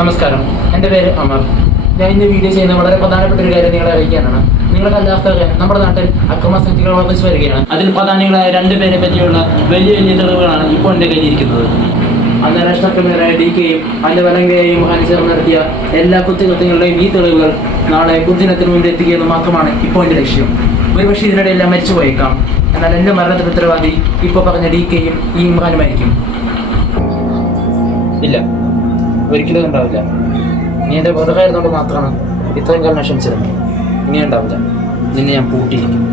നമസ്കാരം, എൻ്റെ പേര് അമർ. ഞാൻ ഇന്ന് വീഡിയോ ചെയ്യുന്ന വളരെ പ്രധാനപ്പെട്ട ഒരു കാര്യം നിങ്ങളെ അറിയിക്കാനാണ്. നിങ്ങളുടെ എല്ലാവർക്കും നമ്മുടെ നാട്ടിൽ അക്രമാസക്തികൾ വർദ്ധിച്ചു വരികയാണ്. അതിൽ പ്രധാനികളായ 2 പേരെ പറ്റിയുള്ള വലിയ വലിയ തെളിവുകളാണ് ഇപ്പോൾ എൻ്റെ കയ്യിലിരിക്കുന്നത്. അന്താരാഷ്ട്ര ക്രിമിനലായ DKയും അതിൻ്റെ വലങ്കയെയും ചേർന്ന് നടത്തിയ എല്ലാ കുറ്റകൃത്യങ്ങളുടെയും ഈ തെളിവുകൾ നാളെ പൊതുജനത്തിന് മുന്നിൽ എത്തിക്കുക മാത്രമാണ് ഇപ്പോൾ എൻ്റെ ലക്ഷ്യം. ഒരുപക്ഷെ ഇതിനിടെയെല്ലാം മരിച്ചു പോയേക്കാം. എന്നാൽ എൻ്റെ മരണത്തിന് ഉത്തരവാദി ഇപ്പോൾ പറഞ്ഞ DKയും ഈ ഇമ്രാനുമായിരിക്കും. ഇല്ല, ഒരിക്കലും ഉണ്ടാവില്ല. നീ എൻ്റെ വെറുതെ ആയിരുന്നുകൊണ്ട് മാത്രമാണ് ഇത്രയും കാലം ക്ഷമിച്ചിരുന്നത്. ഇനി ഉണ്ടാവില്ല. നിന്നെ ഞാൻ പൂട്ടിയിരിക്കും.